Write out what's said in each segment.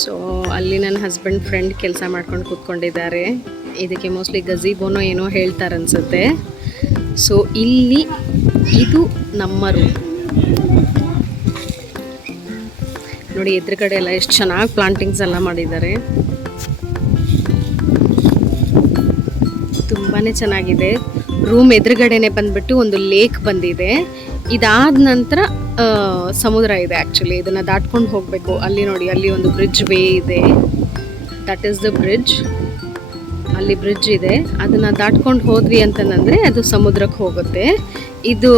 So ಅಲ್ಲಿ ನನ್ನ husband friend ಕೆಲಸ ಮಾಡ್ಕೊಂಡು ಕೂತ್ಕೊಂಡಿದ್ದಾರೆ. ಇದಕ್ಕೆ ಮೋಸ್ಟ್ಲಿ ಗಝೀಬೋನೋ ಏನೋ ಹೇಳ್ತಾರೆ ಅನ್ಸುತ್ತೆ. ಸೊ ಇಲ್ಲಿ ಇದು ನಮ್ಮ ರೂಮ್ ನೋಡಿ. ಎದುರುಗಡೆ ಎಲ್ಲ ಎಷ್ಟು ಚೆನ್ನಾಗಿ ಪ್ಲಾಂಟಿಂಗ್ಸ್ ಎಲ್ಲ ಮಾಡಿದ್ದಾರೆ. ತುಂಬಾ ಚೆನ್ನಾಗಿದೆ. ರೂಮ್ ಎದುರುಗಡೆನೆ ಬಂದ್ಬಿಟ್ಟು ಒಂದು ಲೇಕ್ ಬಂದಿದೆ. ಇದಾದ ನಂತರ ಸಮುದ್ರ ಇದೆ. ಆ್ಯಕ್ಚುಲಿ ಇದನ್ನು ದಾಟ್ಕೊಂಡು ಹೋಗಬೇಕು. ಅಲ್ಲಿ ನೋಡಿ, ಅಲ್ಲಿ ಒಂದು ಬ್ರಿಡ್ಜ್ ವೇ ಇದೆ. That is the bridge. ಅಲ್ಲಿ ಬ್ರಿಡ್ಜ್ ಇದೆ. ಅದನ್ನು ದಾಟ್ಕೊಂಡು ಹೋದ್ವಿ ಅಂತಂದರೆ ಅದು ಸಮುದ್ರಕ್ಕೆ ಹೋಗುತ್ತೆ. ಇದು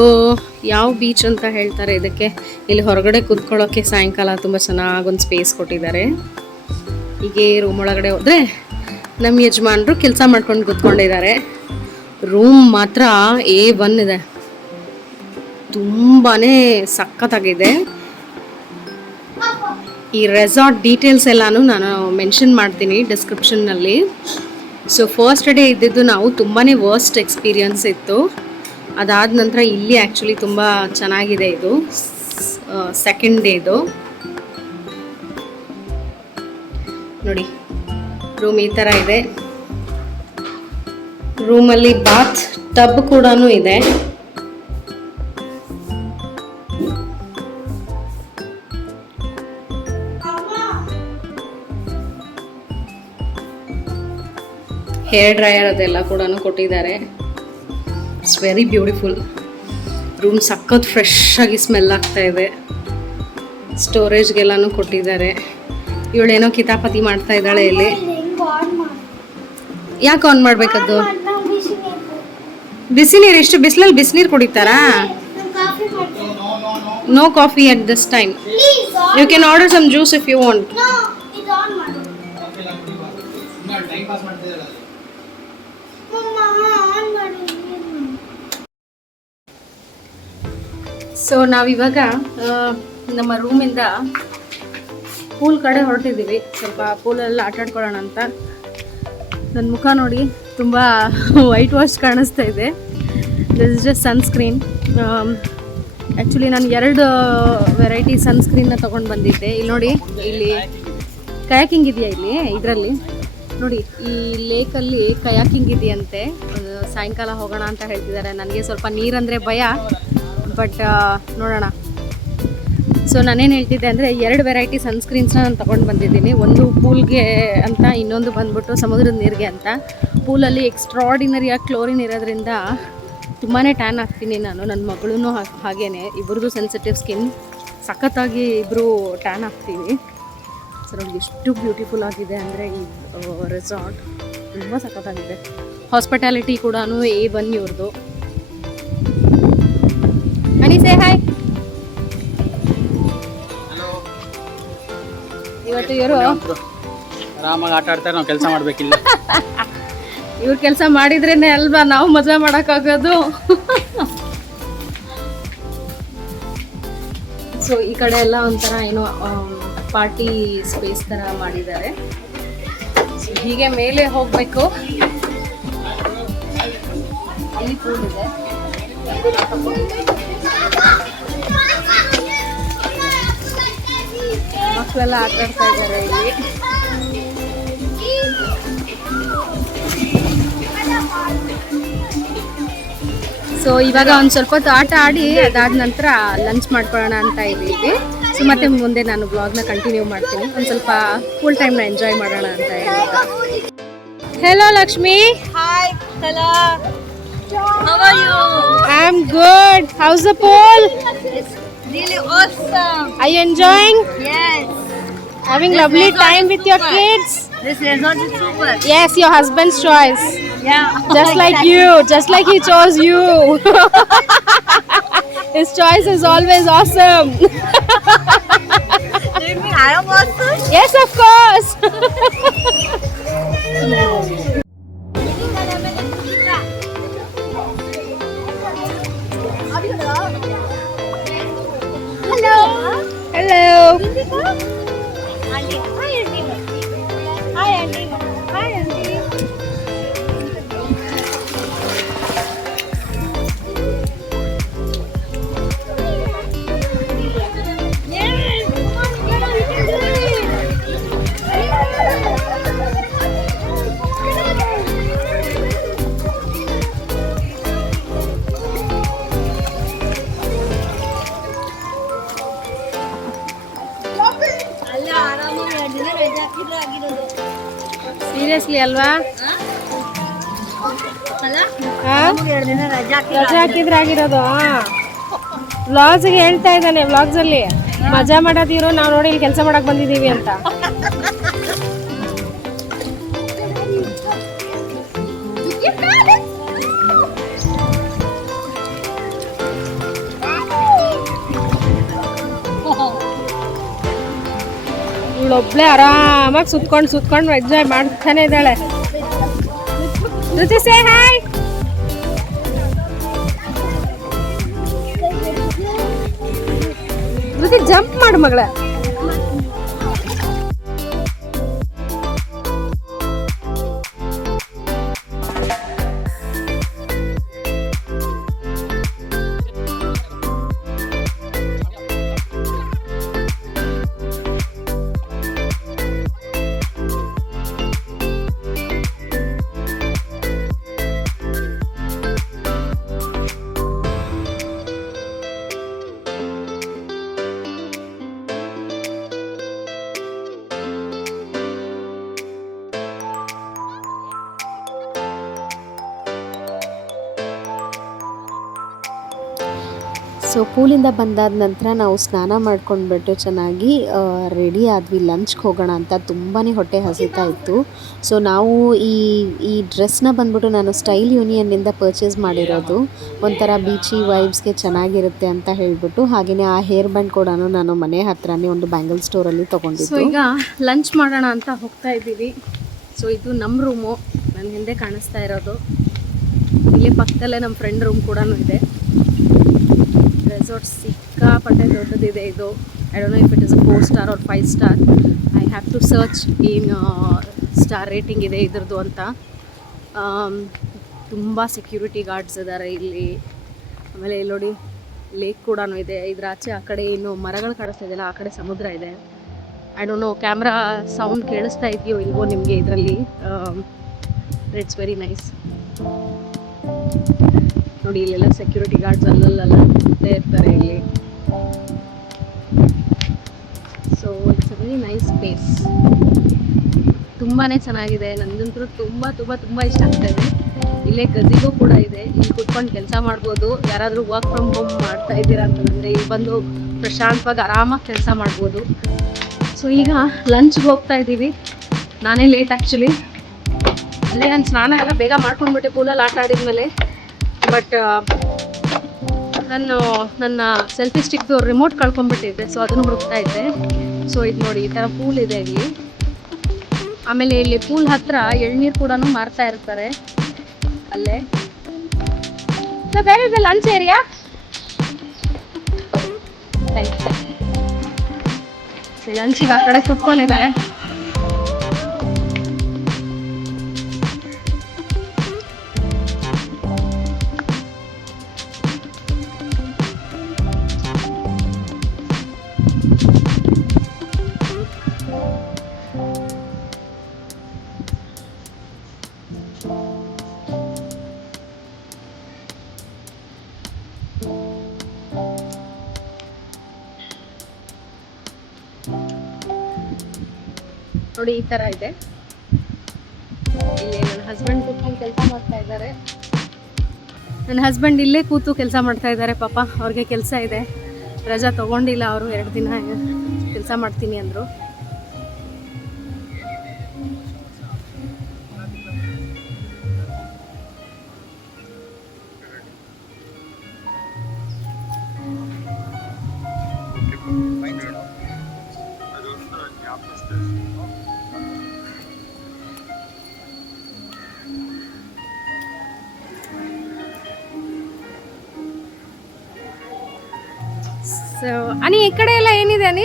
ಯಾವ ಬೀಚ್ ಅಂತ ಹೇಳ್ತಾರೆ ಇದಕ್ಕೆ. ಇಲ್ಲಿ ಹೊರಗಡೆ ಕೂತ್ಕೊಳ್ಳೋಕ್ಕೆ ಸಾಯಂಕಾಲ ತುಂಬ ಚೆನ್ನಾಗೊಂದು ಸ್ಪೇಸ್ ಕೊಟ್ಟಿದ್ದಾರೆ. ಹೀಗೆ ರೂಮ್ ಒಳಗಡೆ ಹೋದರೆ ನಮ್ಮ ಯಜಮಾನರು ಕೆಲಸ ಮಾಡ್ಕೊಂಡು ಕೂತ್ಕೊಂಡಿದ್ದಾರೆ. ರೂಮ್ ಮಾತ್ರ A1 ಇದೆ. ತುಂಬಾ ಸಖತ್ತಾಗಿದೆ. ಈ ರೆಸಾರ್ಟ್ ಡೀಟೇಲ್ಸ್ ಎಲ್ಲನೂ ನಾನು ಮೆನ್ಷನ್ ಮಾಡ್ತೀನಿ ಡಿಸ್ಕ್ರಿಪ್ಷನ್ನಲ್ಲಿ. ಸೊ ಫಸ್ಟ್ ಡೇ ಇದ್ದಿದ್ದು ನಾವು ತುಂಬಾ ವರ್ಸ್ಟ್ ಎಕ್ಸ್ಪೀರಿಯನ್ಸ್ ಇತ್ತು. ಅದಾದ ನಂತರ ಇಲ್ಲಿ ಆ್ಯಕ್ಚುಲಿ ತುಂಬ ಚೆನ್ನಾಗಿದೆ. ಇದು ಸೆಕೆಂಡ್ ಡೇದು ನೋಡಿ. ರೂಮ್ ಈ ಥರ ಇದೆ. ರೂಮಲ್ಲಿ ಬಾತ್ ಟಬ್ ಕೂಡ ಇದೆ. ಹೇರ್ ಡ್ರೈಯರ್ ಅದೆಲ್ಲ ಕೂಡ ಕೊಟ್ಟಿದ್ದಾರೆ. It's very beautiful. ರೂಮ್ ಸಖತ್ ಫ್ರೆಶ್ ಆಗಿ ಸ್ಮೆಲ್ ಆಗ್ತಾ ಇದೆ. ಸ್ಟೋರೇಜ್ಗೆಲ್ಲನೂ ಕೊಟ್ಟಿದ್ದಾರೆ. ಇವಳೇನೋ ಕಿತಾಪತಿ ಮಾಡ್ತಾ ಇದ್ದಾಳೆ ಇಲ್ಲಿ. ಯಾಕೆ ಆನ್ ಮಾಡಬೇಕದ್ದು? ಬಿಸಿ ನೀರು? ಎಷ್ಟು ಬಿಸಿಲಲ್ಲಿ ಬಿಸಿನೀರು ಕುಡಿತಾರಾ? No coffee at this time. You can order some juice if you want. So ನಾವಿವಾಗ ನಮ್ಮ ರೂಮಿಂದ ಪೂಲ್ ಕಡೆ ಹೊರಟಿದ್ದೀವಿ. ಸ್ವಲ್ಪ ಪೂಲೆಲ್ಲ ಆಟಾಡ್ಕೊಳ್ಳೋಣ ಅಂತ. ನನ್ನ ಮುಖ ನೋಡಿ, ತುಂಬ ವೈಟ್ ವಾಶ್ ಕಾಣಿಸ್ತಾ ಇದೆ. This is just sunscreen. Actually ನಾನು 2 ವೆರೈಟಿ ಸನ್ಸ್ಕ್ರೀನ್ನ ತೊಗೊಂಡು ಬಂದಿದ್ದೆ. ಇಲ್ಲಿ ನೋಡಿ, ಇಲ್ಲಿ ಕಯಾಕಿಂಗ್ ಇದೆಯಾ ಇಲ್ಲಿ ಇದರಲ್ಲಿ ನೋಡಿ. ಈ ಲೇಕಲ್ಲಿ ಕಯಾಕಿಂಗ್ ಇದೆಯಂತೆ. ಸಾಯಂಕಾಲ ಹೋಗೋಣ ಅಂತ ಹೇಳ್ತಿದ್ದಾರೆ. ನನಗೆ ಸ್ವಲ್ಪ ನೀರಂದರೆ ಭಯ, ಬಟ್ ನೋಡೋಣ. ಸೊ ನಾನೇನು ಹೇಳ್ತಿದ್ದೆ ಅಂದರೆ 2 ವೆರೈಟಿ ಸನ್ಸ್ಕ್ರೀನ್ಸ್ನ ನಾನು ತೊಗೊಂಡು ಬಂದಿದ್ದೀನಿ. ಒಂದು ಪೂಲ್ಗೆ ಅಂತ, ಇನ್ನೊಂದು ಬಂದ್ಬಿಟ್ಟು ಸಮುದ್ರದ ನೀರಿಗೆ ಅಂತ. ಪೂಲಲ್ಲಿ ಎಕ್ಸ್ಟ್ರಾಡಿನರಿಯಾಗಿ ಕ್ಲೋರಿನ್ ಇರೋದ್ರಿಂದ ತುಂಬಾ ಟ್ಯಾನ್ ಆಗ್ತೀನಿ ನಾನು. ನನ್ನ ಮಗಳೂ ಹಾಗೇ. ಇಬ್ಬರದು ಸೆನ್ಸಿಟಿವ್ ಸ್ಕಿನ್. ಸಖತ್ತಾಗಿ ಇಬ್ಬರು ಟ್ಯಾನ್ ಆಗ್ತೀವಿ. ಸೊ ನೋಡಿ ಎಷ್ಟು ಬ್ಯೂಟಿಫುಲ್ ಆಗಿದೆ ಅಂದರೆ ಈ ರೆಸಾರ್ಟ್. ತುಂಬ ಸಖತ್ತಾಗಿದೆ. ಹಾಸ್ಪಿಟಾಲಿಟಿ ಕೂಡ A1 ಇವ್ರದ್ದು. ಅನಿ ಸೇ ಹಾಯ್. ಇವತ್ತು ಇವರು ಆರಾಮಾಗಿ ಆಟ ಆಡ್ತಾರೆ, ನಾವು ಕೆಲಸ ಮಾಡಬೇಕಿಲ್ಲ. ಇವ್ರು ಕೆಲಸ ಮಾಡಿದ್ರೇನೆ ಅಲ್ವಾ ನಾವು ಮಜಾ ಮಾಡೋಕ್ಕಾಗೋದು. ಸೊ ಈ ಕಡೆ ಎಲ್ಲ ಒಂಥರ ಏನೋ ಪಾರ್ಟಿ ಸ್ಪೇಸ್ ಥರ ಮಾಡಿದ್ದಾರೆ. ಸೊ ಹೀಗೆ ಮೇಲೆ ಹೋಗಬೇಕು. ಇಲ್ಲಿ ಪೂಲ್ ಇದೆ. ಮಕ್ಕಳೆಲ್ಲ ಆಟ ಆಡ್ತಾ ಇದ್ದಾರೆ ಇಲ್ಲಿ. ಸೊ ಇವಾಗ ಒಂದು ಸ್ವಲ್ಪ ಹೊತ್ತು ಆಟ ಆಡಿ ಅದಾದ ನಂತರ ಲಂಚ್ ಮಾಡ್ಕೊಳ್ಳೋಣ ಅಂತ ಇದ್ದೀವಿ. ಸೊ ಮತ್ತೆ ಮುಂದೆ ನಾನು ಬ್ಲಾಗ್ನ ಕಂಟಿನ್ಯೂ ಮಾಡ್ತೀನಿ. ಒಂದು ಸ್ವಲ್ಪ ಫುಲ್ ಟೈಮ್ನ ಎಂಜಾಯ್ ಮಾಡೋಣ ಅಂತ ಹೇಳಿ. Hello Lakshmi. Hi, Stella. How are you? I'm good. How's the pool? It's really awesome. Are you enjoying? Yes. Having This lovely resort time is with your super. kids? This resort is super. Yes, your husband's choice. Yeah. Just like you, just like he chose you. His choice is always awesome. Do you mean I am awesome? Yes, of course. Hello. Hello. Auntie. Hi, Auntie. Hi, Auntie. Hi, Auntie. Yes. Come on, we can do it. Seriously ಅಲ್ವಾ? ಹಾ? 2 ದಿನ ರಜಾ ರಜೆ ಹಾಕಿದ್ರೆ ಆಗಿರೋದು. ವ್ಲಾಗ್ಸ್ಗೆ ಹೇಳ್ತಾ ಇದ್ದಾನೆ, vlogs ಅಲ್ಲಿ ಮಜಾ ಮಾಡೋದಿರೋ ನಾವು ನೋಡಿ ಇಲ್ಲಿ ಕೆಲಸ ಮಾಡಕ್ ಬಂದಿದೀವಿ ಅಂತ. ಇವಳೊಬ್ಳೆ ಆರಾಮಾಗಿ ಸುತ್ಕೊಂಡು ಎಂಜಾಯ್ ಮಾಡ್ತಾನೆ ಇದ್ದಾಳೆ. ರುಚಿ ಸೇ ಹಾಯ್. ರುಚಿ ಜಂಪ್ ಮಾಡು ಮಗಳ. ಸೊ ಪೂಲಿಂದ ಬಂದಾದ ನಂತರ ನಾವು ಸ್ನಾನ ಮಾಡ್ಕೊಂಡ್ಬಿಟ್ಟು ಚೆನ್ನಾಗಿ ರೆಡಿ ಆದ್ವಿ ಲಂಚ್ಗೆ ಹೋಗೋಣ ಅಂತ. ತುಂಬಾ ಹೊಟ್ಟೆ ಹಸಿತಾ ಇತ್ತು. ಸೊ ನಾವು ಈ ಡ್ರೆಸ್ನ ಬಂದ್ಬಿಟ್ಟು ನಾನು ಸ್ಟೈಲ್ ಯೂನಿಯನ್ನಿಂದ ಪರ್ಚೇಸ್ ಮಾಡಿರೋದು. ಒಂಥರ ಬೀಚಿ ವೈಬ್ಸ್ಗೆ ಚೆನ್ನಾಗಿರುತ್ತೆ ಅಂತ ಹೇಳ್ಬಿಟ್ಟು. ಹಾಗೆಯೇ ಆ ಹೇರ್ ಬ್ಯಾಂಡ್ ಕೂಡ ನಾನು ಮನೆ ಹತ್ರನೇ ಒಂದು ಬ್ಯಾಂಗಲ್ ಸ್ಟೋರಲ್ಲಿ ಸೊ ತೊಗೊಂಡಿದ್ದು. ಈಗ ಲಂಚ್ ಮಾಡೋಣ ಅಂತ ಹೋಗ್ತಾ ಇದ್ದೀವಿ. ಸೊ ಇದು ನಮ್ಮ ರೂಮು, ನನ್ನ ಹಿಂದೆ ಕಾಣಿಸ್ತಾ ಇರೋದು. ಇಲ್ಲಿ ಪಕ್ಕದಲ್ಲೇ ನಮ್ಮ ಫ್ರೆಂಡ್ ರೂಮ್ ಕೂಡ ಇದೆ. ರೆಸಾರ್ಟ್ ಸಿಕ್ಕಾಪಟ್ಟೆ ದೊಡ್ಡದಿದೆ ಇದು. I don't know if it is 4 star or 5 star. I have to search ಏನು ಸ್ಟಾರ್ ರೇಟಿಂಗ್ ಇದೆ ಇದ್ರದ್ದು ಅಂತ. ತುಂಬ ಸೆಕ್ಯೂರಿಟಿ ಗಾರ್ಡ್ಸ್ ಇದ್ದಾರೆ ಇಲ್ಲಿ. ಆಮೇಲೆ ಇಲ್ಲಿ ನೋಡಿ ಲೇಕ್ ಕೂಡ ಇದೆ. ಇದ್ರ ಆಚೆ ಆ ಕಡೆ ಏನು ಮರಗಳು ಕಾಣಿಸ್ತಾ ಇದೆಯಲ್ಲ, ಆ ಕಡೆ ಸಮುದ್ರ ಇದೆ. I don't no camera sound ಕೇಳಿಸ್ತಾ ಇದೆಯೋ ಇಲ್ವೋ ನಿಮಗೆ ಇದರಲ್ಲಿ. It's very nice. ನೋಡಿ ಇಲ್ಲೆಲ್ಲ ಸೆಕ್ಯೂರಿಟಿ ಗಾರ್ಡ್ಸ್ ಅಲ್ಲಲ್ಲ ಇದ್ದೇ ಇರ್ತಾರೆ ಇಲ್ಲಿ. So it's a very nice place. ತುಂಬಾ ಚೆನ್ನಾಗಿದೆ. ನನಗಂತೂ ತುಂಬ ಇಷ್ಟ ಆಗ್ತಾ ಇದೆ. ಇಲ್ಲೇ ಗಜಿಗೋ ಕೂಡ ಇದೆ. ಇಲ್ಲಿ ಕುತ್ಕೊಂಡು ಕೆಲಸ ಮಾಡ್ಬೋದು. ಯಾರಾದರೂ ವರ್ಕ್ ಫ್ರಮ್ ಹೋಮ್ ಮಾಡ್ತಾ ಇದ್ದೀರಾ ಅಂತಂದರೆ ಇಲ್ಲಿ ಬಂದು ಪ್ರಶಾಂತವಾಗಿ ಆರಾಮಾಗಿ ಕೆಲಸ ಮಾಡ್ಬೋದು. ಸೊ ಈಗ ಲಂಚ್ಗೆ ಹೋಗ್ತಾ ಇದ್ದೀವಿ. ನಾನೇ ಲೇಟ್ ಆ್ಯಕ್ಚುಲಿ. ಅಲ್ಲೇ ನಾನು ಸ್ನಾನ ಎಲ್ಲ ಬೇಗ ಮಾಡ್ಕೊಂಡ್ಬಿಟ್ಟೆ ಪೂಲಲ್ಲಿ ಆಟ ಆಡಿದ್ಮೇಲೆ. ಬಟ್ ನನ್ನ ಸೆಲ್ಫಿ ಸ್ಟಿಕ್ದು ರಿಮೋಟ್ ಕಳ್ಕೊಂಡ್ಬಿಟ್ಟಿದ್ದೆ. ಸೊ ಅದನ್ನು ಹುಡುಕ್ತಾ ಇದ್ದೆ. ಸೊ ಇದು ನೋಡಿ ಈ ಥರ ಪೂಲ್ ಇದೆ ಇಲ್ಲಿ. ಆಮೇಲೆ ಇಲ್ಲಿ ಪೂಲ್ ಹತ್ರ ಎಳ್ನೀರು ಕೂಡ ಮಾರ್ತಾ ಇರ್ತಾರೆ ಅಲ್ಲೇ. ಸೊ ಬೇರೆ ಇದೆ ಲಂಚ್ ಏರಿಯಾ. ಲಂಚಿಗೆ ಆ ಕಡೆ ಕುತ್ಕೊಂಡಿದ್ದಾರೆ. ನೋಡಿ ಈ ಥರ ಇದೆ. ಇಲ್ಲಿ ನನ್ನ ಹಸ್ಬೆಂಡ್ ಕೂತ್ಕೊಂಡು ಕೆಲಸ ಮಾಡ್ತಾ ಇದ್ದಾರೆ. ನನ್ನ ಹಸ್ಬೆಂಡ್ ಇಲ್ಲೇ ಕೂತು ಕೆಲಸ ಮಾಡ್ತಾ ಇದ್ದಾರೆ. ಪಾಪ ಅವ್ರಿಗೆ ಕೆಲಸ ಇದೆ, ರಜಾ ತೊಗೊಂಡಿಲ್ಲ ಅವರು. 2 ದಿನ ಕೆಲಸ ಮಾಡ್ತೀನಿ ಅಂದರು. ಸೊ ಅನಿ ಈ ಕಡೆ ಎಲ್ಲ ಏನಿದೆ ಅನಿ?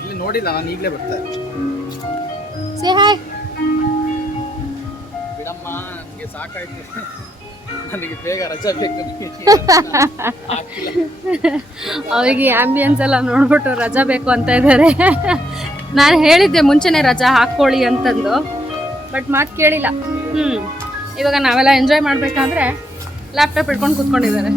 ಇಲ್ಲಿ ನೋಡಿಲ್ಲ ನಾನು, ಈಗಲೇ ಬರ್ತಾ ಇದ್ದೆ. Say hi. ಬಿಡಮ್ಮ, ನನಗೆ ಸಾಕಾಯ್ತು. ನನಗೆ ಬೇಗ ರಜಾ ಬೇಕು. ಅವರಿಗೆ ಆಂಬಿಯನ್ಸ್ ಎಲ್ಲ ನೋಡ್ಬಿಟ್ಟು ರಜಾ ಬೇಕು ಅಂತ ಇದ್ದಾರೆ. ನಾನು ಹೇಳಿದ್ದೆ ಮುಂಚೆನೇ ರಜಾ ಹಾಕ್ಕೊಳ್ಳಿ ಅಂತಂದು, ಬಟ್ ಮಾತು ಕೇಳಿಲ್ಲ. ಇವಾಗ ನಾವೆಲ್ಲ ಎಂಜಾಯ್ ಮಾಡಬೇಕಾದ್ರೆ ಲ್ಯಾಪ್ಟಾಪ್ ಇಟ್ಕೊಂಡು ಕೂತ್ಕೊಂಡಿದ್ದಾರೆ.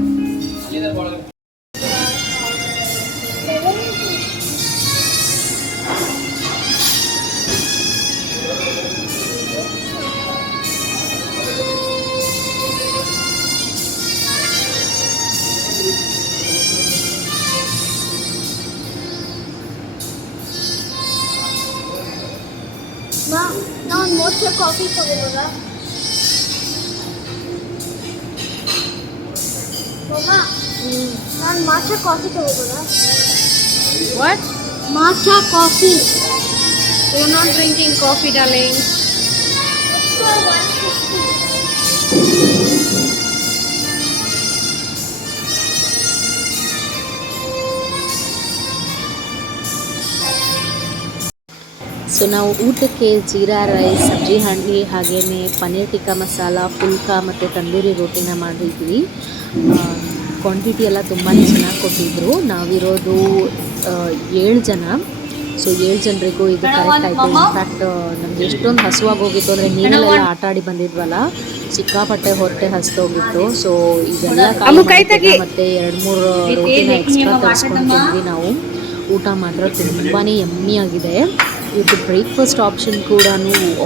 ಮಾತ್ರ ಕಾಫಿ ತಗೋಬೋದಾ ನಾನು ಮಾತ್ರ ಕಾಫಿ ತಗೋಬೋದಾ ವಾಟ್ ಮಾತ್ರ coffee you not drinking coffee darling so ನಾವು ಊಟಕ್ಕೆ ಜೀರಾ ರೈಸ್, ಸಬ್ಜಿ ಹಾಂಡಿ, ಹಾಗೆಯೇ ಪನ್ನೀರ್ ಟಿಕ್ಕಾ ಮಸಾಲ, ಫುಲ್ಕಾ ಮತ್ತು ತಂದೂರಿ ರೋಟಿನ ಮಾಡಿದ್ವಿ. ಕ್ವಾಂಟಿಟಿ ಎಲ್ಲ ತುಂಬಾ ಚೆನ್ನಾಗಿ ಕೊಟ್ಟಿದ್ದರು. ನಾವಿರೋದು 7 ಜನ. ಸೊ 7 ಜನರಿಗೂ ಇದು ಕರೆಕ್ಟ್ ಆಯಿತು. ಇನ್ಫ್ಯಾಕ್ಟ್ ನಮ್ಗೆ ಎಷ್ಟೊಂದು ಹಸುವಾಗಿ ಹೋಗಿತ್ತು ಅಂದರೆ ನೀರಲ್ಲೆಲ್ಲ ಆಟ ಆಡಿ ಬಂದಿದ್ವಲ್ಲ, ಸಿಕ್ಕಾಪಟ್ಟೆ ಹೊಟ್ಟೆ ಹಸಿದೋಗಿತ್ತು. ಸೊ ಇದೆಲ್ಲ ಮತ್ತು 2-3 ರೋಟಿನ ಎಕ್ಸ್ಟ್ರಾ ತರಿಸ್ಕೊಂಡಿದ್ವಿ ನಾವು. ಊಟ ಮಾತ್ರ ತುಂಬಾ ಯಮ್ಮಿಯಾಗಿದೆ. ಇದು ಬ್ರೇಕ್ಫಾಸ್ಟ್ ಆಪ್ಷನ್ ಕೂಡ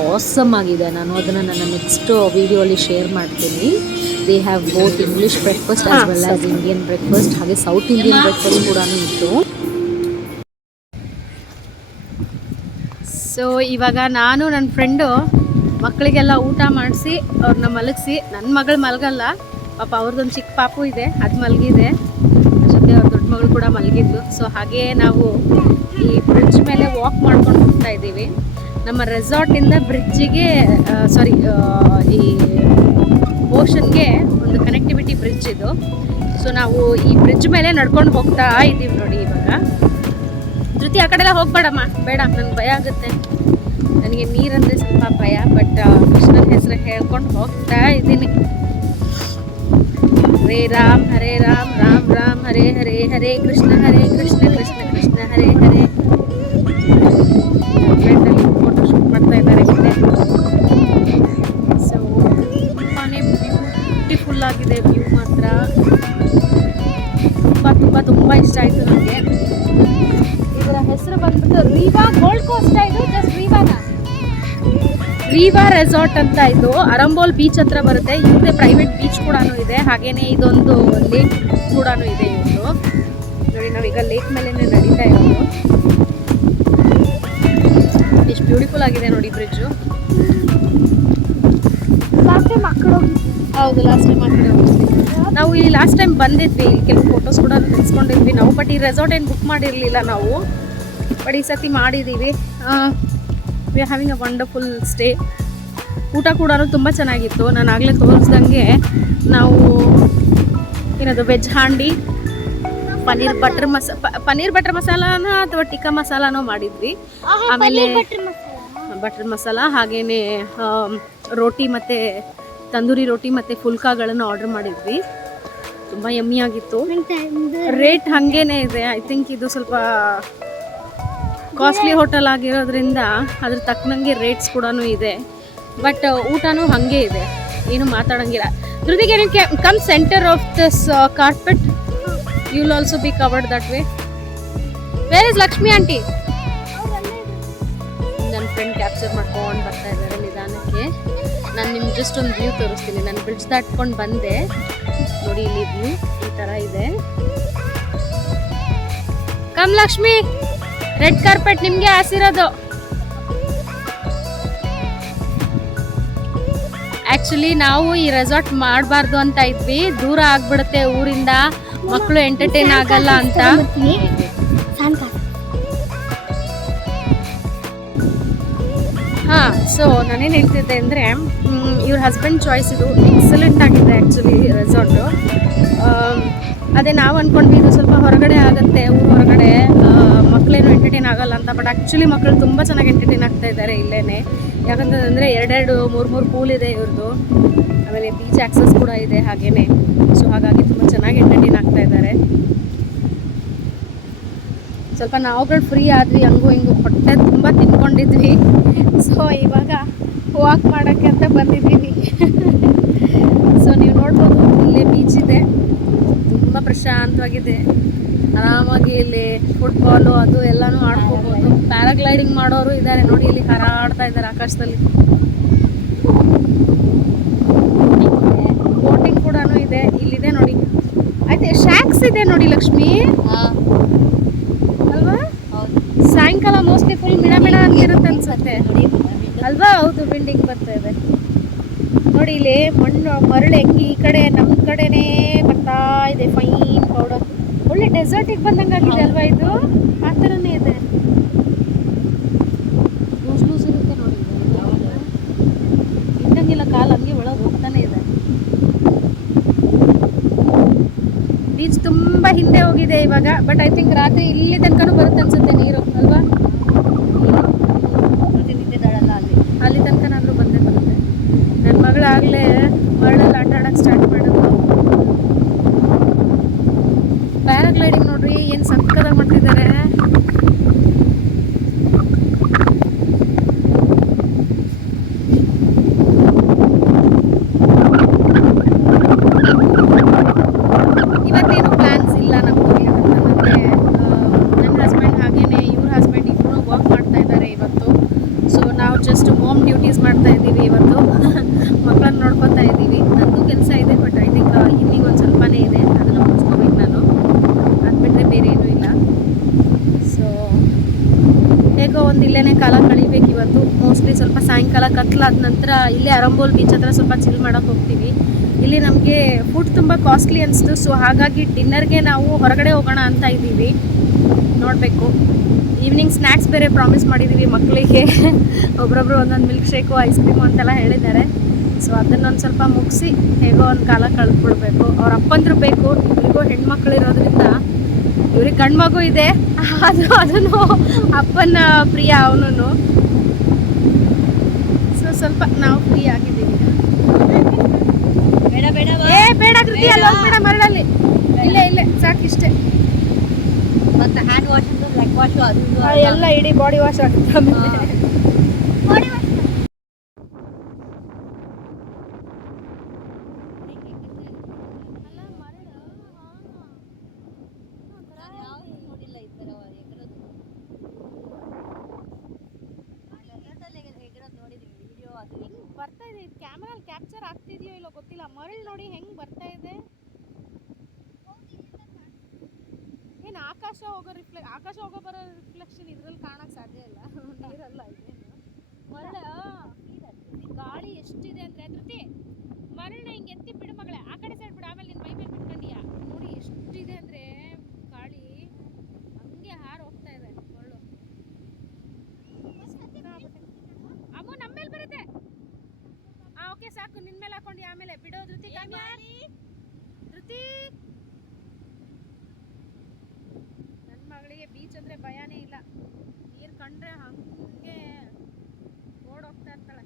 ಆಸಮ್ ಆಗಿದೆ. ನಾನು ಅದನ್ನು ನನ್ನ ನೆಕ್ಸ್ಟ್ ವಿಡಿಯೋಲಿ ಶೇರ್ ಮಾಡ್ತೀನಿ. They have both English breakfast as well as Indian breakfast, ಹಾಗೆ ಸೌತ್ ಇಂಡಿಯನ್ ಬ್ರೇಕ್ಫಾಸ್ಟ್ ಕೂಡ ಇತ್ತು. ಸೊ ಇವಾಗ ನಾನು ನನ್ನ ಫ್ರೆಂಡು ಮಕ್ಕಳಿಗೆಲ್ಲ ಊಟ ಮಾಡಿಸಿ ಅವ್ರನ್ನ ಮಲಗಿಸಿ, ನನ್ನ ಮಗಳು ಮಲಗಲ್ಲ ಪಾಪ, ಅವ್ರದ್ದೊಂದು ಚಿಕ್ಕ ಪಾಪು ಇದೆ, ಅದು ಮಲಗಿದೆ, ಜೊತೆ ಅವ್ರ ದೊಡ್ಡ ಮಗಳು ಕೂಡ ಮಲಗಿದ್ಲು. ಸೊ ಹಾಗೇ ನಾವು ಈ ಬ್ರಿಡ್ಜ್ ಮೇಲೆ ವಾಕ್ ಮಾಡ್ಕೊಂಡು ಹೋಗ್ತಾ ಇದ್ದೀವಿ. ನಮ್ಮ ರೆಸಾರ್ಟಿಂದ ಬ್ರಿಡ್ಜಿಗೆ ಈ ಓಷನ್ಗೆ ಒಂದು ಕನೆಕ್ಟಿವಿಟಿ ಬ್ರಿಡ್ಜ್ ಇದು. ಸೊ ನಾವು ಈ ಬ್ರಿಡ್ಜ್ ಮೇಲೆ ನಡ್ಕೊಂಡು ಹೋಗ್ತಾ ಇದ್ದೀವಿ ನೋಡಿ. ಇವಾಗ ಧೃತಿ ಆ ಕಡೆ ಎಲ್ಲ ಹೋಗ್ಬೇಡಮ್ಮ, ಬೇಡ, ನನಗೆ ಭಯ ಆಗುತ್ತೆ. ನನಗೆ ನೀರಂದರೆ ಸ್ವಲ್ಪ ಭಯ. ಬಟ್ ಕೃಷ್ಣನ ಹೆಸರು ಹೇಳ್ಕೊಂಡು ಹೋಗ್ತಾ ಇದ್ದೀನಿ. ಹರೇ ರಾಮ್ ರಾಮ್ ರಾಮ್ ಹರೇ ಹರೇ, ಹರೇ ಕೃಷ್ಣ ಕೃಷ್ಣ ಕೃಷ್ಣ ಹರೇ ಹರೇ. ಫ್ರೆಂಡಲ್ಲಿ ಫೋಟೋ ಶೂಟ್ ಮಾಡ್ತಾ ಇದ್ದಾರೆ ಮುಂದೆ. ಸೊ ತುಂಬಾ ಬ್ಯೂಟಿಫುಲ್ ಆಗಿದೆ ವ್ಯೂ ಮಾತ್ರ. ತುಂಬ ಇಷ್ಟ ಆಯಿತು ನನಗೆ. ಇದರ ಹೆಸರು ಬಂದ್ಬಿಟ್ಟು ರೀವಾ ಗೋಲ್ಡ್ ಕೋಸ್ಟ್. ಇದು ಜಸ್ಟ್ ರೀವಾ ರೆಸಾರ್ಟ್ ಅಂತ. ಇದು ಅರಂಬೋಲ್ ಬೀಚ್ ಹತ್ರ ಬರುತ್ತೆ. ಇವ್ರದೇ ಪ್ರೈವೇಟ್ ಬೀಚ್ ಕೂಡ ಇದೆ. ಹಾಗೇನೆ ಇದೊಂದು ಲೇಕ್ ಕೂಡ ಇದೆ ಇವ್ರದ್ದು. ನೋಡಿ, ನಾವೀಗ ಲೇಕ್ ಮೇಲೇ ನಡೀತಾ ಇರೋದು. ಎಷ್ಟು ಬ್ಯೂಟಿಫುಲ್ ಆಗಿದೆ ನೋಡಿ ಬ್ರಿಡ್ಜು. ಹೌದು, ಲಾಸ್ಟ್ ಟೈಮ್ ಆ ಕಡೆ ಹೋಗಿದ್ವಿ ನಾವು. ಇಲ್ಲಿ ಲಾಸ್ಟ್ ಟೈಮ್ ಬಂದಿದ್ವಿ, ಇಲ್ಲಿ ಕೆಲವು ಫೋಟೋಸ್ ಕೂಡ ತೆಗೆಸ್ಕೊಂಡಿದ್ವಿ ನಾವು. ಬಟ್ ಈ ರೆಸಾರ್ಟ್ ಏನು ಬುಕ್ ಮಾಡಿರಲಿಲ್ಲ ನಾವು, ಬಟ್ ಈ ಸತಿ ಮಾಡಿದ್ದೀವಿ. We are having a wonderful stay. ಊಟ ಕೂಡ ತುಂಬ ಚೆನ್ನಾಗಿತ್ತು. ನಾನು ಆಗಲೇ ತೋರಿಸ್ದಂಗೆ ನಾವು ಏನದು ವೆಜ್ ಹಾಂಡಿ, ಪನ್ನೀರ್ ಬಟರ್ ಮಸಾಲಾನ ಅಥವಾ ಟಿಕ್ಕಾ ಮಸಾಲಾನೋ ಮಾಡಿದ್ವಿ. ಆಮೇಲೆ ಬಟರ್ ಮಸಾಲ, ಹಾಗೇನೆ ರೋಟಿ ಮತ್ತು ತಂದೂರಿ ರೋಟಿ ಮತ್ತು ಫುಲ್ಕಾಗಳನ್ನು ಆರ್ಡರ್ ಮಾಡಿದ್ವಿ. ತುಂಬ ಯಮ್ಮಿಯಾಗಿತ್ತು. ರೇಟ್ ಹಾಗೇನೆ ಇದೆ. ಐ ಥಿಂಕ್ ಇದು ಸ್ವಲ್ಪ ಕಾಸ್ಟ್ಲಿ ಹೋಟೆಲ್ ಆಗಿರೋದ್ರಿಂದ ಅದ್ರ ತಕ್ಕನಂಗೆ ರೇಟ್ಸ್ ಕೂಡ ಇದೆ. ಬಟ್ ಊಟನೂ ಹಾಗೆ ಇದೆ, ಏನು ಮಾತಾಡೋಂಗಿಲ್ಲ. ಜೊತೆಗೆ ನೀವು come centre of this carpet, you will also be covered that way. Where is Lakshmi aunty? ನನ್ನ ಫ್ರೆಂಡ್ ಕ್ಯಾಪ್ಚರ್ ಮಾಡ್ಕೊಂಡು ಬರ್ತಾ ಇದ್ದಾರೆ ನಿಧಾನಕ್ಕೆ. ನಾನು ನಿಮ್ಗೆ ಜಸ್ಟ್ ಒಂದು ವ್ಯೂ ತೋರಿಸ್ತೀನಿ. ನಾನು ಬ್ರಿಡ್ಜ್ ದಾಟ್ಕೊಂಡು ಬಂದೆ ನೋಡಿ, ಇಲ್ಲಿ ವ್ಯೂ ಈ ಥರ ಇದೆ. ಕಮ್ ಲಕ್ಷ್ಮಿ, ರೆಡ್ ಕಾರ್ಪೆಟ್ ನಿಮಗೆ ಹಾಸಿರೋದು. ಆ್ಯಕ್ಚುಲಿ ನಾವು ಈ ರೆಸಾರ್ಟ್ ಮಾಡಬಾರ್ದು ಅಂತ ಇದ್ವಿ, ದೂರ ಆಗ್ಬಿಡುತ್ತೆ ಊರಿಂದ, ಮಕ್ಕಳು ಎಂಟರ್ಟೈನ್ ಆಗಲ್ಲ ಅಂತ. ಹಾಂ, ಸೊ ನಾನೇನು ಹೇಳ್ತಿದ್ದೆ ಅಂದರೆ, ಇವ್ರ ಹಸ್ಬೆಂಡ್ ಚಾಯ್ಸ್ ಇದು ಎಕ್ಸಲೆಂಟ್ ಆಗಿದೆ ಆ್ಯಕ್ಚುಲಿ ರೆಸಾರ್ಟು. ಅದೇ ನಾವು ಅಂದ್ಕೊಂಡ್ವಿ ಇದು ಸ್ವಲ್ಪ ಹೊರಗಡೆ ಆಗುತ್ತೆ, ಊರು ಹೊರಗಡೆ, ಮಕ್ಕಳೇನು ಎಂಟರ್ಟೈನ್ ಆಗಲ್ಲ ಅಂತ. ಬಟ್ ಆ್ಯಕ್ಚುಲಿ ಮಕ್ಕಳು ತುಂಬ ಚೆನ್ನಾಗಿ ಎಂಟರ್ಟೈನ್ ಆಗ್ತಾ ಇದ್ದಾರೆ ಇಲ್ಲೇ. ಯಾಕಂತಂದರೆ 2-3 ಪೂಲ್ ಇದೆ ಇವ್ರದ್ದು. ಆಮೇಲೆ ಬೀಚ್ ಆಕ್ಸಸ್ ಕೂಡ ಇದೆ ಹಾಗೇನೆ. ಸೊ ಹಾಗಾಗಿ ತುಂಬ ಚೆನ್ನಾಗಿ ಎಂಟರ್ಟೈನ್ ಆಗ್ತಾ ಇದ್ದಾರೆ. ಸ್ವಲ್ಪ ನಾವುಗಳು ಫ್ರೀ ಆದ್ವಿ, ಹಂಗೂ ಹಿಂಗೂ ಹೊಟ್ಟೆ ತುಂಬ ತಿನ್ಕೊಂಡಿದ್ವಿ. ಸೊ ಇವಾಗ ವಾಕ್ ಮಾಡೋಕ್ಕೆ ಅಂತ ಬಂದಿದ್ದೀವಿ. ಸೊ ನೀವು ನೋಡ್ಬೋದು, ಇಲ್ಲೇ ಬೀಚ್ ಇದೆ, ತುಂಬ ಪ್ರಶಾಂತವಾಗಿದೆ. ಆರಾಮಾಗಿ ಇಲ್ಲಿ ಫುಟ್ಬಾಲು ಅದು ಎಲ್ಲನೂ ಆಡ್ಕೋಬೋದು. ಪ್ಯಾರಾಗ್ಲೈಡಿಂಗ್ ಮಾಡೋರು ಇದ್ದಾರೆ ನೋಡಿ, ಇಲ್ಲಿ ಹಾರಾಡ್ತಾ ಇದ್ದಾರೆ ಆಕಾಶದಲ್ಲಿ. ಬೋಟಿಂಗ್ ಕೂಡ ಇದೆ, ಇಲ್ಲಿದೆ ನೋಡಿ. ಆಯ್ತು, ಶಾಕ್ಸ್ ಇದೆ ನೋಡಿ ಲಕ್ಷ್ಮಿ, ಅಲ್ವಾ? ಸಾಯಂಕಾಲ ಮೋಸ್ಟ್ಲಿ ಫುಲ್ ಮಿಣ ಮಿಣ ಅಂತಿರುತ್ತೆ ಅನ್ಸುತ್ತೆ ಅಲ್ವಾ? ಹೌದು, ಬಿಲ್ಡಿಂಗ್ ಬರ್ತಾ ಇದೆ ನೋಡಿ. ಇಲ್ಲಿ ಮರಳು ಹೆಂಗೆ ಈ ಕಡೆ ನಮ್ಮ ಕಡೆನೇ ಬರ್ತಾ ಇದೆ, ಫೈನ್ ಪೌಡರ್. ಒಳ್ಳೆ ಡೆಸರ್ಟಿಗೆ ಬಂದಂಗಾಗಿದೆ ಅಲ್ವಾ ಇದು? ಆ ಥರನೇ ಇದೆ. ಲೂಸ್ ಲೂಸ್ ಇರುತ್ತೆ ನೋಡಿ, ಇದ್ದಂಗಿಲ್ಲ, ಕಾಲು ಹಂಗೆ ಒಳಗೆ ಹೋಗ್ತಾನೆ ಇದೆ. ಬೀಚ್ ತುಂಬ ಹಿಂದೆ ಹೋಗಿದೆ ಇವಾಗ, ಬಟ್ ಐ ಥಿಂಕ್ ರಾತ್ರಿ ಇಲ್ಲಿ ತನಕನೂ ಬರುತ್ತೆ ಅನ್ಸುತ್ತೆ ನೀರು ಅಲ್ವಾ? ಅಲ್ಲಿ ತನಕನಾದರೂ ಬಂದೇ ಬರುತ್ತೆ. ನನ್ನ ಮಗಳಾಗಲೇ ಮರಳಲ್ಲಿ ಆಟ ಆಡೋಕ್ಕೆ ಸ್ಟಾರ್ಟ್ ಮಾಡೋದು. ಪ್ಯಾರಾಗ್ಲೈಡಿಂಗ್ ನೋಡ್ರಿ ಏನು ಸಕ್ಕತ್ತಾಗಿ ಮಾಡ್ತಿದ್ದಾರೆ. ಇವತ್ತೇನು ಪ್ಲ್ಯಾನ್ಸ್ ಇಲ್ಲ ನಮ್ಮದು. ಯಾಕಂತಂದರೆ ನನ್ನ ಹಸ್ಬೆಂಡ್ ಹಾಗೇನೆ ಇವ್ರ ಹಸ್ಬೆಂಡ್ ಇಬ್ಬರು ವರ್ಕ್ ಮಾಡ್ತಾ ಇದ್ದಾರೆ ಇವತ್ತು. ಸೊ ನಾವು ಜಸ್ಟ್ ಹೋಮ್ ಡ್ಯೂಟೀಸ್ ಮಾಡ್ತಾ ಇದ್ದೀವಿ ಇವತ್ತು. ಮಕ್ಕಳನ್ನ ನೋಡ್ಕೊತಾ ಇದ್ದೀವಿ. ನಂದು ಕೆಲಸ ಇದೆ, ಬಟ್ ಐ ಥಿಂಕ್ ಇನ್ನೀಗ ಒಂದು ಸ್ವಲ್ಪನೇ ಇದೆ, ಅದನ್ನು ಮುಗಿಸ್ಕೋಬೇಕು ನಾನು. ಅದು ಬಿಟ್ಟರೆ ಬೇರೆ ಏನೂ ಇಲ್ಲ. ಸೊ ಹೇಗೋ ಒಂದು ಇಲ್ಲೇ ಕಾಲ ಕಳಿಬೇಕು ಇವತ್ತು. ಮೋಸ್ಟ್ಲಿ ಸ್ವಲ್ಪ ಸಾಯಂಕಾಲ ಕತ್ಲಾದ ನಂತರ ಇಲ್ಲೇ ಅರಂಬೋಲ್ ಬೀಚ್ ಹತ್ರ ಸ್ವಲ್ಪ ಚಿಲ್ ಮಾಡೋಕ್ಕೆ ಹೋಗ್ತೀವಿ. ಇಲ್ಲಿ ನಮಗೆ ಫುಡ್ ತುಂಬ ಕಾಸ್ಟ್ಲಿ ಅನಿಸ್ತು. ಸೊ ಹಾಗಾಗಿ ಡಿನ್ನರ್ಗೆ ನಾವು ಹೊರಗಡೆ ಹೋಗೋಣ ಅಂತ ಇದ್ದೀವಿ. ನೋಡಬೇಕು. ಈವ್ನಿಂಗ್ ಸ್ನ್ಯಾಕ್ಸ್ ಬೇರೆ ಪ್ರಾಮಿಸ್ ಮಾಡಿದ್ದೀವಿ ಮಕ್ಕಳಿಗೆ. ಒಬ್ರೊಬ್ರು ಒಂದೊಂದು ಮಿಲ್ಕ್ ಶೇಕು, ಐಸ್ ಕ್ರೀಮು ಅಂತೆಲ್ಲ ಹೇಳಿದ್ದಾರೆ. ಸೊ ಅದನ್ನೊಂದು ಸ್ವಲ್ಪ ಮುಗಿಸಿ ಹೇಗೋ ಒಂದು ಕಾಲ ಕಳೆದ್ಬಿಡ್ಬೇಕು. ಅವ್ರ ಅಪ್ಪಂದ್ರು ಬೇಕು, ಇಬ್ಬರಿಗೂ ಹೆಣ್ಮಕ್ಳು ಇರೋದ್ರಿಂದ. ಇವ್ರಿಗೆ ಗಂಡು ಮಗು ಇದೆ, ಅದನ್ನು ಅಪ್ಪನ ಪ್ರಿಯ ಅವನು. ಸೊ ಸ್ವಲ್ಪ ನಾವು ಫ್ರೀ ಆಗಿದ್ದೀವಿ. ಬೇಡ ಕೃತಿ, ಅಲ್ಲ ಹೋಗ್ಬೇಡ ಮರಳಲ್ಲಿ. ಇಲ್ಲೇ ಸಾಕಿಷ್ಟೇ. ಮತ್ತೆ ಹ್ಯಾಂಡ್ ವಾಶ್ ಲೆಗ್ ವಾಶ್ ಅದು ಎಲ್ಲ ಇಡೀ ಬಾಡಿ ವಾಶ್ ಆಗುತ್ತೆ ಆಮೇಲೆ. ಬಾಡಿ ವಾಶ್ ನೋಡಿಲ್ಲ ಈ ಥರ ಎಗರೋದು ನೋಡಿದ್ದೀನಿ ವಿಡಿಯೋ. ಅದು ಹೆಂಗೆ ಬರ್ತಾ ಇದೆ ಕ್ಯಾಮ್ರಲ್ಲಿ ಕ್ಯಾಪ್ಚರ್ ಆಗ್ತಿದೆಯೋ ಇಲ್ಲೋ ಗೊತ್ತಿಲ್ಲ. ಮರಳು ನೋಡಿ ಹೆಂಗೆ ಬರ್ತಾ ಇದೆ. ಏನು ಆಕಾಶ ಹೋಗೋ ಬರೋ ರಿಫ್ಲೆಕ್ಷನ್ ಇದ್ರಲ್ಲಿ ಕಾಣಕ್ಕೆ ಸಾಧ್ಯ ಇಲ್ಲ, ನೀರಲ್ಲ ಇದೆ. ಮರಳು ಗಾಳಿ ಎಷ್ಟಿದೆ ಅಂದರೆ ಧೃತಿ, ಮರಳನ್ನ ಹಿಂಗೆ ಎತ್ತಿ ಬಿಡು ಮಗಳೇ, ಆ ಕಡೆ ಸೈಡ್ ಬಿಡು, ಆಮೇಲೆ ನಿನ್ನ ಮೈ ಮೇಲೆ ಬಿಟ್ಕೊಂಡಿಯಾ. ನೋಡಿ ಎಷ್ಟಿದೆ ಅಂದರೆ ಗಾಳಿ ಹಂಗೆ ಹಾರು ಹೋಗ್ತಾ ಇದೆ ಮರಳು. ಅಮ್ಮ ನಮ್ಮ ಮೇಲೆ ಬರುತ್ತೆ. ಓಕೆ ಸಾಕು, ನಿನ್ನ ಮೇಲೆ ಹಾಕೊಂಡು ಆಮೇಲೆ ಬಿಡೋ ಧೃತಿ. ಧೃತಿ, ನನ್ನ ಮಗಳಿಗೆ ಬೀಚ್ ಅಂದರೆ ಭಯನೇ ಇಲ್ಲ. ನೀರು ಕಂಡ್ರೆ ಹಂಗೆ ಓಡೋಗ್ತಾ ಇರ್ತಾಳೆ.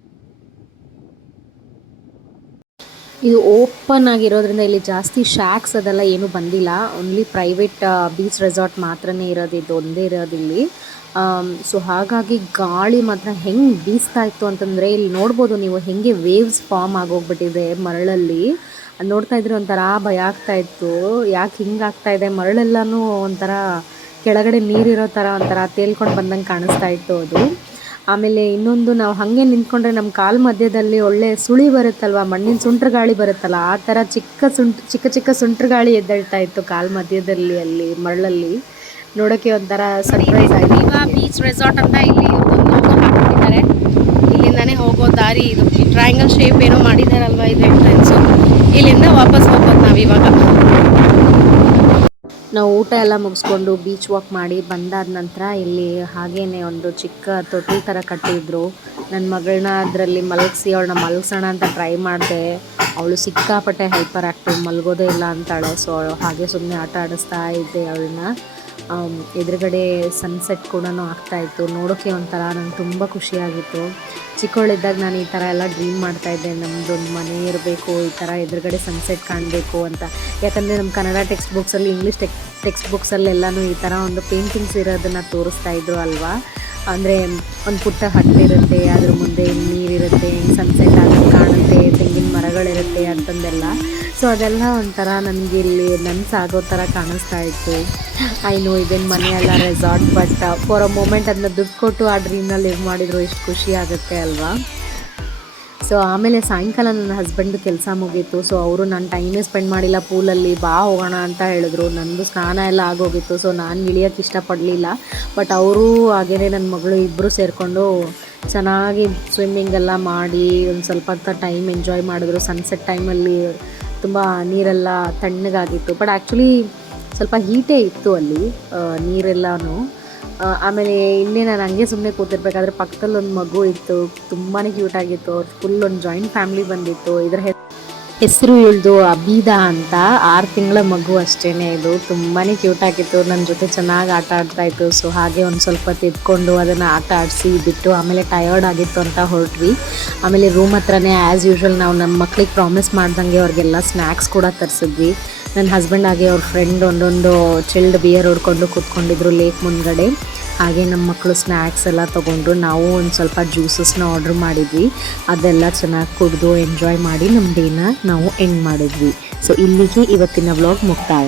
ಇದು ಓಪನ್ ಆಗಿರೋದ್ರಿಂದ ಇಲ್ಲಿ ಜಾಸ್ತಿ ಶಾಕ್ಸ್ ಅದೆಲ್ಲ ಏನೂ ಬಂದಿಲ್ಲ. ಓನ್ಲಿ ಪ್ರೈವೇಟ್ ಬೀಚ್ ರೆಸಾರ್ಟ್ ಮಾತ್ರನೇ ಇರೋದು, ಇದು ಒಂದೇ ಇರೋದು ಇಲ್ಲಿ. ಸೊ ಹಾಗಾಗಿ ಗಾಳಿ ಮಾತ್ರ ಹೆಂಗೆ ಬೀಸ್ತಾ ಇತ್ತು ಅಂತಂದರೆ ಇಲ್ಲಿ ನೋಡ್ಬೋದು ನೀವು ಹೆಂಗೆ ವೇವ್ಸ್ ಫಾರ್ಮ್ ಆಗೋಗ್ಬಿಟ್ಟಿದೆ ಮರಳಲ್ಲಿ. ಅದು ನೋಡ್ತಾ ಇದ್ರೆ ಒಂಥರ ಭಯ ಆಗ್ತಾಯಿತ್ತು. ಯಾಕೆ ಹಿಂಗೆ ಆಗ್ತಾಯಿದೆ, ಮರಳೆಲ್ಲನೂ ಒಂಥರ ಕೆಳಗಡೆ ನೀರಿರೋ ಥರ ಒಂಥರ ತೇಲ್ಕೊಂಡು ಬಂದಂಗೆ ಕಾಣಿಸ್ತಾ ಇತ್ತು ಅದು. ಆಮೇಲೆ ಇನ್ನೊಂದು, ನಾವು ಹಾಗೆ ನಿಂತ್ಕೊಂಡ್ರೆ ನಮ್ಮ ಕಾಲು ಮಧ್ಯದಲ್ಲಿ ಒಳ್ಳೆ ಸುಳಿ ಬರುತ್ತಲ್ವ, ಮಣ್ಣಿನ ಸುಂಟ್ರ ಗಾಳಿ ಬರುತ್ತಲ್ಲ, ಆ ಥರ ಚಿಕ್ಕ ಚಿಕ್ಕ ಸುಂಟ್ರ ಗಾಳಿ ಎದ್ದೇಳ್ತಾ ಇತ್ತು ಕಾಲು ಮಧ್ಯದಲ್ಲಿ ಅಲ್ಲಿ ಮರಳಲ್ಲಿ. ನೋಡೋಕ್ಕೆ ಒಂಥರ ಸರ್ಪ್ರೈಸ್ ಆಯಿತು. ಈಗ ಬೀಚ್ ರೆಸಾರ್ಟ್ ಅಂತ ಇಲ್ಲಿ ಒಂದು ಹಾಕೊಂಡಿದ್ದಾರೆ. ಇಲ್ಲಿಂದಾನೇ ಹೋಗೋ ದಾರಿ ಇದು. ಈ ಟ್ರಯಾಂಗಲ್ ಶೇಪ್ ಏನೋ ಮಾಡಿದಾರಲ್ವ, ಇದು ಎಂಟ್ರೆನ್ಸು. ಇಲ್ಲಿಂದ ವಾಪಸ್ ಹೋಗ್ಬೋದು ನಾವಿವಾಗ. ನಾವು ಊಟ ಎಲ್ಲ ಮುಗಿಸ್ಕೊಂಡು ಬೀಚ್ ವಾಕ್ ಮಾಡಿ ಬಂದಾದ ನಂತರ ಇಲ್ಲಿ ಹಾಗೇನೆ ಒಂದು ಚಿಕ್ಕ ತೊಟ್ಟಿ ಥರ ಕಟ್ಟಿದ್ರು. ನನ್ನ ಮಗಳನ್ನ ಅದರಲ್ಲಿ ಮಲಗಿಸಿ ಅವಳನ್ನ ಮಲಗಿಸೋಣ ಅಂತ ಟ್ರೈ ಮಾಡಿದೆ. ಅವಳು ಸಿಕ್ಕಾಪಟ್ಟೆ ಹೈಪರ್ ಆ್ಯಕ್ಟಿವ್, ಮಲಗೋದೇ ಇಲ್ಲ ಅಂತಾಳೆ. ಸೊ ಹಾಗೆ ಸುಮ್ಮನೆ ಆಟ ಆಡಿಸ್ತಾ ಇದ್ದೆ ಅವಳನ್ನ. ಎದುರುಗಡೆ ಸನ್ಸೆಟ್ ಕೂಡ ಆಗ್ತಾಯಿತ್ತು. ನೋಡೋಕ್ಕೆ ಒಂಥರ ನಂಗೆ ತುಂಬ ಖುಷಿಯಾಗಿತ್ತು. ಚಿಕ್ಕವಳಿದ್ದಾಗ ನಾನು ಈ ಥರ ಎಲ್ಲ ಡ್ರೀಮ್ ಮಾಡ್ತಾಯಿದ್ದೆ, ನಮ್ಮದೊಂದು ಮನೆ ಇರಬೇಕು, ಈ ಥರ ಎದುರುಗಡೆ ಸನ್ಸೆಟ್ ಕಾಣಬೇಕು ಅಂತ. ಯಾಕಂದರೆ ನಮ್ಮ ಕನ್ನಡ ಟೆಕ್ಸ್ಟ್ ಬುಕ್ಸಲ್ಲಿ, ಇಂಗ್ಲೀಷ್ ಟೆಕ್ಸ್ಟ್ ಬುಕ್ಸಲ್ಲೆಲ್ಲನೂ ಈ ಥರ ಒಂದು ಪೇಂಟಿಂಗ್ಸ್ ಇರೋದನ್ನು ತೋರಿಸ್ತಾಯಿದ್ರು ಅಲ್ವಾ. ಅಂದರೆ ಒಂದು ಪುಟ್ಟ ಹಟ್ಟಿರುತ್ತೆ, ಅದ್ರ ಮುಂದೆ ನೀರಿರುತ್ತೆ, ಸನ್ಸೆಟ್ ಆಗೋದು ಕಾಣುತ್ತೆ, ತೆಂಗಿನ ಮರಗಳಿರುತ್ತೆ ಅಂತಂದೆಲ್ಲ. ಸೊ ಅದೆಲ್ಲ ಒಂಥರ ನನಗೆ ಇಲ್ಲಿ ನನಸಾಗೋ ಥರ ಕಾಣಿಸ್ತಾ ಇತ್ತು. ಐನೋ ಇದೇನು ಮನೆ ಅಲ್ಲ, resort, but for a moment ಅದನ್ನ ದುಡ್ಡು ಕೊಟ್ಟು ಆ ಡ್ರೀಮ್ನ ಲಿವ್ ಮಾಡಿದ್ರು ಎಷ್ಟು ಖುಷಿ ಆಗುತ್ತೆ ಅಲ್ವಾ. ಸೊ ಆಮೇಲೆ ಸಾಯಂಕಾಲ ನನ್ನ ಹಸ್ಬೆಂಡ್ ಕೆಲಸ ಮುಗೀತು. ಸೊ ಅವರು ನಾನು ಟೈಮೇ ಸ್ಪೆಂಡ್ ಮಾಡಿಲ್ಲ ಪೂಲಲ್ಲಿ, ಬಾ ಹೋಗೋಣ ಅಂತ ಹೇಳಿದ್ರು. ನನ್ನದು ಸ್ನಾನ ಎಲ್ಲ ಆಗೋಗಿತ್ತು. ಸೊ ನಾನು ಇಳಿಯೋಕ್ಕೆ ಇಷ್ಟಪಡಲಿಲ್ಲ. ಬಟ್ ಅವರು ಹಾಗೇ ನನ್ನ ಮಗಳು ಇಬ್ಬರು ಸೇರಿಕೊಂಡು ಚೆನ್ನಾಗಿ ಸ್ವಿಮ್ಮಿಂಗ್ ಎಲ್ಲ ಮಾಡಿ ಒಂದು ಸ್ವಲ್ಪ ಹೊತ್ತು ಟೈಮ್ ಎಂಜಾಯ್ ಮಾಡಿದ್ರು. ಸನ್ಸೆಟ್ ಟೈಮಲ್ಲಿ ತುಂಬ ನೀರೆಲ್ಲ ತಣ್ಣಗಾಗಿತ್ತು. ಬಟ್ ಆ್ಯಕ್ಚುಲಿ ಸ್ವಲ್ಪ ಹೀಟೇ ಇತ್ತು ಅಲ್ಲಿ ನೀರೆಲ್ಲನೂ. ಆಮೇಲೆ ಇಲ್ಲಿ ನಾನು ಹಂಗೆ ಸುಮ್ಮನೆ ಕೂತಿರ್ಬೇಕಾದ್ರೆ ಪಕ್ಕದಲ್ಲಿ ಒಂದು ಮಗು ಇತ್ತು, ತುಂಬಾ ಕ್ಯೂಟಾಗಿತ್ತು. ಅವ್ರು ಫುಲ್ ಒಂದು ಜಾಯಿಂಟ್ ಫ್ಯಾಮ್ಲಿ ಬಂದಿತ್ತು. ಇದರ ಹೆಸರು ಇವಳ್ದು ಅಬೀದಾ ಅಂತ, 6 ತಿಂಗಳ ಮಗು ಅಷ್ಟೇ ಇದು. ತುಂಬಾ ಕ್ಯೂಟಾಗಿತ್ತು, ನನ್ನ ಜೊತೆ ಚೆನ್ನಾಗಿ ಆಟ ಆಡ್ತಾಯಿತ್ತು. ಸೊ ಹಾಗೆ ಒಂದು ಸ್ವಲ್ಪ ತೆಗೆದುಕೊಂಡು ಅದನ್ನು ಆಟ ಆಡಿಸಿ ಬಿಟ್ಟು ಆಮೇಲೆ ಟಯರ್ಡ್ ಆಗಿತ್ತು ಅಂತ ಹೊರಟ್ವಿ. ಆಮೇಲೆ ರೂಮ್ ಹತ್ರನೇ ಆ್ಯಸ್ ಯೂಶ್ವಲ್ ನಾವು ನಮ್ಮ ಮಕ್ಳಿಗೆ ಪ್ರಾಮಿಸ್ ಮಾಡ್ದಂಗೆ ಅವ್ರಿಗೆಲ್ಲ ಸ್ನ್ಯಾಕ್ಸ್ ಕೂಡ ತರಿಸಿದ್ವಿ. ನನ್ನ ಹಸ್ಬೆಂಡ್ ಆಗಿ ಅವ್ರ ಫ್ರೆಂಡ್ ಒಂದೊಂದು ಚಿಲ್ಡ್ ಬಿಯರ್ ಹೊಡ್ಕೊಂಡು ಕೂತ್ಕೊಂಡಿದ್ರು ಲೇಕ್ ಮುಂದ್ಗಡೆ. ಹಾಗೆ ನಮ್ಮ ಮಕ್ಕಳು ಸ್ನ್ಯಾಕ್ಸ್ ಎಲ್ಲ ತೊಗೊಂಡ್ರು. ನಾವು ಒಂದು ಸ್ವಲ್ಪ ಜ್ಯೂಸಸ್ನ ಆರ್ಡ್ರ್ ಮಾಡಿದ್ವಿ. ಅದೆಲ್ಲ ಚೆನ್ನಾಗಿ ಕುಡಿದು ಎಂಜಾಯ್ ಮಾಡಿ ನಮ್ಮ ಡೇನ ನಾವು ಎಂಡ್ ಮಾಡಿದ್ವಿ. ಸೊ ಇಲ್ಲಿಗೆ ಇವತ್ತಿನ ವ್ಲಾಗ್ ಮುಕ್ತಾಯ.